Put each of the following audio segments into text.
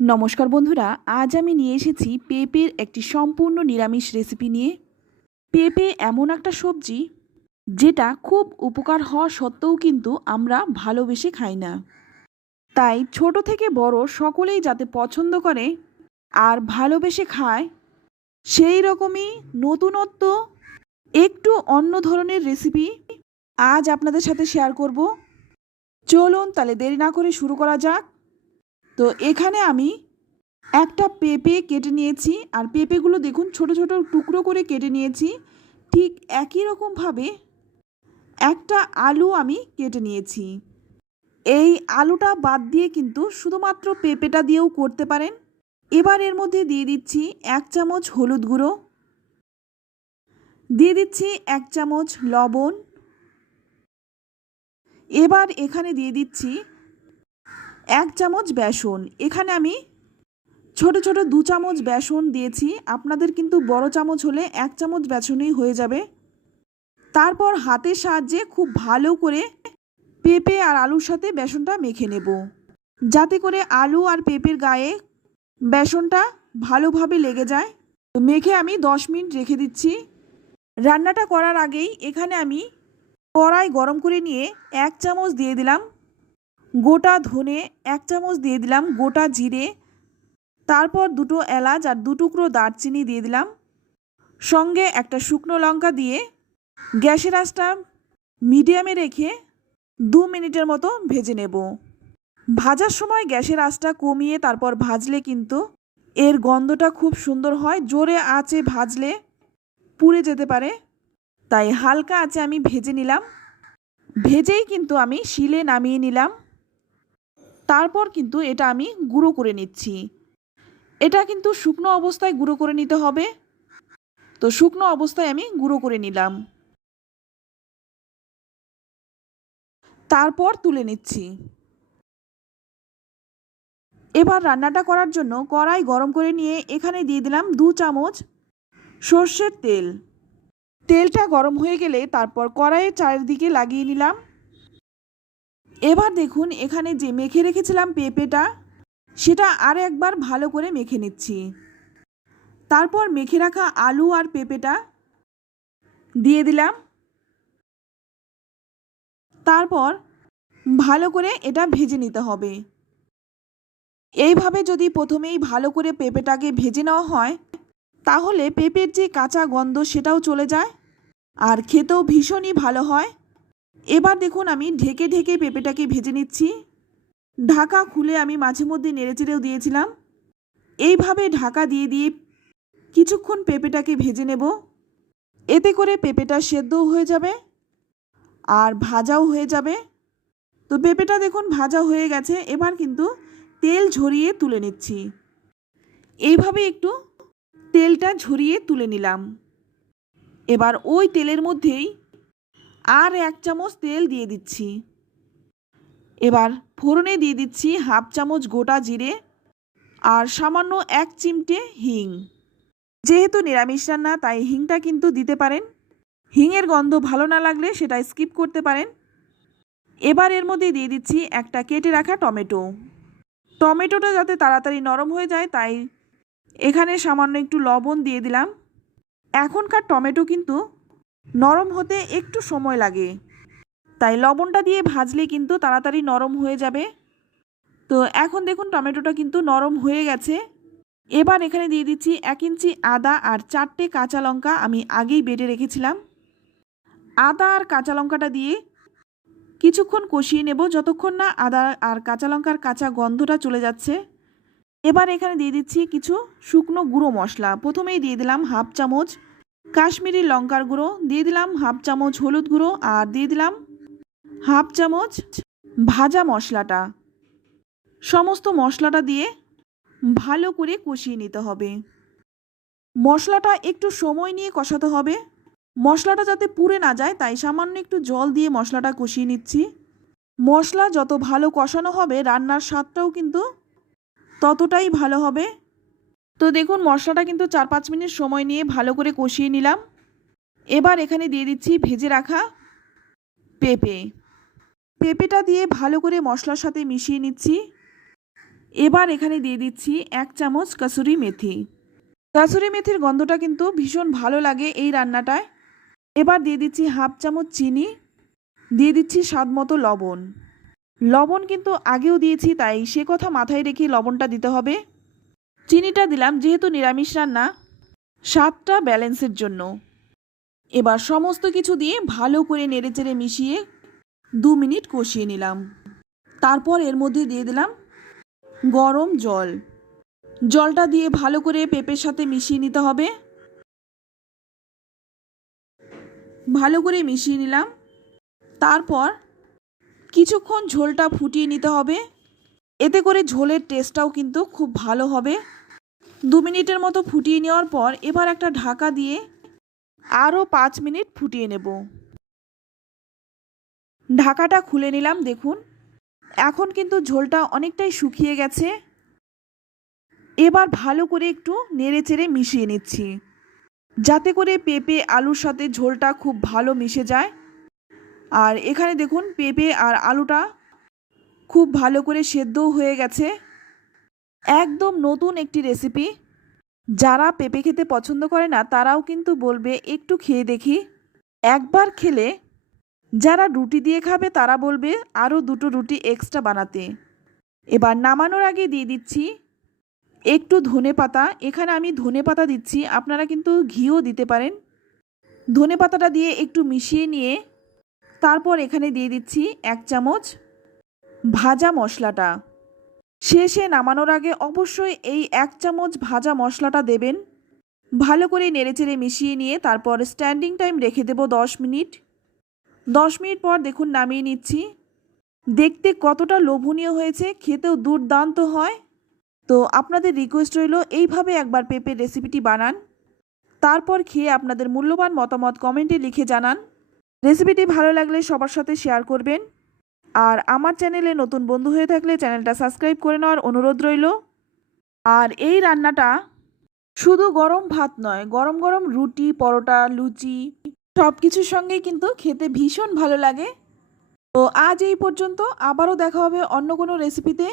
নমস্কার বন্ধুরা, আজ আমি নিয়ে এসেছি পেঁপের একটি সম্পূর্ণ নিরামিষ রেসিপি নিয়ে। পেঁপে এমন একটা সবজি যেটা খুব উপকার হওয়া সত্ত্বেও কিন্তু আমরা ভালোবেসে খাই না। তাই ছোট থেকে বড় সকলেই যাতে পছন্দ করে আর ভালোবেসে খায়, সেই রকমই নতুনত্ব একটু অন্য ধরনের রেসিপি আজ আপনাদের সাথে শেয়ার করব। চলুন তাহলে দেরি না করে শুরু করা যাক। তো এখানে আমি একটা পেঁপে কেটে নিয়েছি, আর পেঁপেগুলো দেখুন ছোট ছোট টুকরো করে কেটে নিয়েছি। ঠিক একই রকমভাবে একটা আলু আমি কেটে নিয়েছি। এই আলুটা বাদ দিয়ে কিন্তু শুধুমাত্র পেঁপেটা দিয়েও করতে পারেন। এবার এর মধ্যে দিয়ে দিচ্ছি এক চামচ হলুদ গুঁড়ো। দিয়ে দিচ্ছি এক চামচ লবণ। এবার এখানে দিয়ে দিচ্ছি এক চামচ বেসন। এখানে আমি ছোট ছোট দু চামচ বেসন দিয়েছি। আপনাদের কিন্তু বড় চামচ হলে এক চামচ বেসনই হয়ে যাবে। তারপর হাতের সাহায্যে খুব ভালো করে পেঁপে আর আলুর সাথে বেসনটা মেখে নেব। যাতে করে আলু আর পেঁপের গায়ে বেসনটা ভালোভাবে লেগে যায়। মেখে আমি দশ মিনিট রেখে দিচ্ছি। রান্নাটা করার আগেই এখানে আমি কড়াই গরম করে নিয়ে এক চামচ দিয়ে দিলাম। গোটা ধনে এক চামচ দিয়ে দিলাম গোটা জিরে, তারপর দুটো এলাচ আর দু টুকরো দারচিনি দিয়ে দিলাম। সঙ্গে একটা শুকনো লঙ্কা দিয়ে গ্যাসের আঁচটা মিডিয়ামে রেখে দু মিনিটের মতো ভেজে নেব। ভাজার সময় গ্যাসের আঁচটা কমিয়ে তারপর ভাজলে কিন্তু এর গন্ধটা খুব সুন্দর হয়, জোরে আঁচে ভাজলে পুড়ে যেতে পারে। তাই হালকা আঁচে আমি ভেজে নিলাম। ভেজেই কিন্তু আমি শিলে নামিয়ে নিলাম। তারপর কিন্তু এটা আমি গুঁড়ো করে নিচ্ছি। এটা কিন্তু শুকনো অবস্থায় গুঁড়ো করে নিতে হবে। তো শুকনো অবস্থায় আমি গুঁড়ো করে নিলাম। তারপর তুলে নিচ্ছি। এবার রান্নাটা করার জন্য কড়াই গরম করে নিয়ে এখানে দিয়ে দিলাম দু চামচ সর্ষের তেল। তেলটা গরম হয়ে গেলে তারপর কড়াইয়ের চারিদিকে লাগিয়ে নিলাম। এবার দেখুন, এখানে যে মেখে রেখেছিলাম পেঁপেটা, সেটা আর একবার ভালো করে মেখে নিচ্ছি। তারপর মেখে রাখা আলু আর পেঁপেটা দিয়ে দিলাম। তারপর ভালো করে এটা ভেজে নিতে হবে। এইভাবে যদি প্রথমেই ভালো করে পেঁপেটাকে ভেজে নেওয়া হয়, তাহলে পেঁপের যে কাঁচা গন্ধ সেটাও চলে যায়, আর খেতেও ভীষণই ভালো হয়। এবার দেখুন আমি ঢেকে ঢেকে পেঁপেটাকে ভেজে নিচ্ছি। ঢাকা খুলে আমি মাঝে মধ্যে নেড়েচেড়েও দিয়েছিলাম। এইভাবে ঢাকা দিয়ে দিয়ে কিছুক্ষণ পেঁপেটাকে ভেজে নেব। এতে করে পেঁপেটা সেদ্ধও হয়ে যাবে আর ভাজাও হয়ে যাবে। তো পেঁপেটা দেখুন ভাজা হয়ে গেছে, এবার কিন্তু তেল ঝরিয়ে তুলে নিচ্ছি। এইভাবে একটু তেলটা ঝরিয়ে তুলে নিলাম। এবার ওই তেলের মধ্যেই আর এক চামচ তেল দিয়ে দিচ্ছি। এবার ফোড়নে দিয়ে দিচ্ছি হাফ চামচ গোটা জিরে আর সামান্য এক চিমটে হিং। যেহেতু নিরামিষ রান্না, তাই হিংটা কিন্তু দিতে পারেন। হিংয়ের গন্ধ ভালো না লাগলে সেটা স্কিপ করতে পারেন। এবার এর মধ্যে দিয়ে দিচ্ছি একটা কেটে রাখা টমেটো। টমেটোটা যাতে তাড়াতাড়ি নরম হয়ে যায়, তাই এখানে সামান্য একটু লবণ দিয়ে দিলাম। এখনকার টমেটো কিন্তু নরম হতে একটু সময় লাগে। তাই লবণটা দিয়ে ভাজলে কিন্তু তাড়াতাড়ি নরম হয়ে যাবে। তো এখন দেখুন টমেটোটা কিন্তু নরম হয়ে গেছে। এবার এখানে দিয়ে দিচ্ছি এক ইঞ্চি আদা আর চারটে কাঁচা লঙ্কা আমি আগেই বেটে রেখেছিলাম। আদা আর কাঁচা লঙ্কাটা দিয়ে কিছুক্ষণ কষিয়ে নেব যতক্ষণ না আদা আর কাঁচা লঙ্কার কাঁচা গন্ধটা চলে যাচ্ছে। এবার এখানে দিয়ে দিচ্ছি কিছু শুকনো গুঁড়ো মশলা। প্রথমেই দিয়ে দিলাম হাফ চামচ কাশ্মীরি লঙ্কার গুঁড়ো, দিয়ে দিলাম হাফ চামচ হলুদ গুঁড়ো আর দিয়ে দিলাম হাফ চামচ ভাজা মশলাটা। সমস্ত মশলাটা দিয়ে ভালো করে কষিয়ে নিতে হবে। মশলাটা একটু সময় নিয়ে কষাতে হবে। মশলাটা যাতে পুড়ে না যায়, তাই সামান্য একটু জল দিয়ে মশলাটা কষিয়ে নিচ্ছি। মশলা যত ভালো কষানো হবে, রান্নার স্বাদটাও কিন্তু ততটাই ভালো হবে। তো দেখুন, মশলাটা কিন্তু চার পাঁচ মিনিট সময় নিয়ে ভালো করে কষিয়ে নিলাম। এবার এখানে দিয়ে দিচ্ছি ভেজে রাখা পেঁপে। পেঁপেটা দিয়ে ভালো করে মশলার সাথে মিশিয়ে নিচ্ছি। এবার এখানে দিয়ে দিচ্ছি এক চামচ কাসুরি মেথি। কাসুরি মেথির গন্ধটা কিন্তু ভীষণ ভালো লাগে এই রান্নাটায়। এবার দিয়ে দিচ্ছি হাফ চামচ চিনি, দিয়ে দিচ্ছি স্বাদ মতো লবণ। লবণ কিন্তু আগেও দিয়েছি, তাই সে কথা মাথায় রেখে লবণটা দিতে হবে। চিনিটা দিলাম যেহেতু নিরামিষ রান্না। স্বাদটা ব্যালেন্সের জন্য। এবার সমস্ত কিছু দিয়ে ভালো করে নেড়েচেড়ে মিশিয়ে দু মিনিট কষিয়ে নিলাম। তারপর এর মধ্যে দিয়ে দিলাম গরম জল। জলটা দিয়ে ভালো করে পেঁপের সাথে মিশিয়ে নিতে হবে। ভালো করে মিশিয়ে নিলাম। তারপর কিছুক্ষণ ঝোলটা ফুটিয়ে নিতে হবে। এতে করে ঝোলের টেস্টটাও কিন্তু খুব ভালো হবে। দু মিনিটের মতো ফুটিয়ে নেওয়ার পর এবার একটা ঢাকা দিয়ে আরও পাঁচ মিনিট ফুটিয়ে নেব। ঢাকাটা খুলে নিলাম, দেখুন। এখন কিন্তু ঝোলটা অনেকটাই শুকিয়ে গেছে। এবার ভালো করে একটু নেড়ে চেড়ে মিশিয়ে নিচ্ছি। যাতে করে পেঁপে, আলুর সাথে ঝোলটা খুব ভালো মিশে যায়। আর এখানে দেখুন, পেঁপে আর আলুটা খুব ভালো করে সেদ্ধও হয়ে গেছে। একদম নতুন একটি রেসিপি যারা পেঁপে খেতে পছন্দ করে না, তারাও কিন্তু বলবে, একটু খেয়ে দেখি। একবার খেলে যারা রুটি দিয়ে খাবে, তারা বলবে আরও দুটো রুটি এক্সট্রা বানাতে। এবার নামানোর আগে দিয়ে দিচ্ছি একটু ধনে পাতা। এখানে আমি ধনে পাতা দিচ্ছি, আপনারা কিন্তু ঘিও দিতে পারেন। ধনে পাতাটা দিয়ে একটু মিশিয়ে নিয়ে তারপর এখানে দিয়ে দিচ্ছি এক চামচ ভাজা মশলাটা। শেষে নামানোর আগে অবশ্যই এই এক চামচ ভাজা মশলাটা দেবেন। ভালো করে নেড়েচেড়ে মিশিয়ে নিয়ে তারপর স্ট্যান্ডিং টাইম রেখে দেবো দশ মিনিট। দশ মিনিট পর দেখুন নামিয়ে নিচ্ছি। দেখতে কতটা লোভনীয় হয়েছে, খেতেও দুর্দান্ত হয়। তো আপনাদের রিকোয়েস্ট রইল এইভাবে একবার পেঁপের রেসিপিটি বানান। তারপর খেয়ে আপনাদের মূল্যবান মতামত কমেন্টে লিখে জানান। রেসিপিটি ভালো লাগলে সবার সাথে শেয়ার করবেন। আর আমার চ্যানেলে নতুন বন্ধু হয়ে থাকলে চ্যানেলটা সাবস্ক্রাইব করে নেওয়ার অনুরোধ রইল। আর এই রান্নাটা শুধু গরম ভাত নয়, গরম গরম রুটি, পরোটা, লুচি সব কিছুর সঙ্গেই কিন্তু খেতে ভীষণ ভালো লাগে। তো আজ এই পর্যন্ত আবারও দেখা হবে অন্য কোনো রেসিপিতে।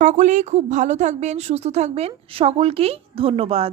সকলেই খুব ভালো থাকবেন, সুস্থ থাকবেন। সকলকেই ধন্যবাদ।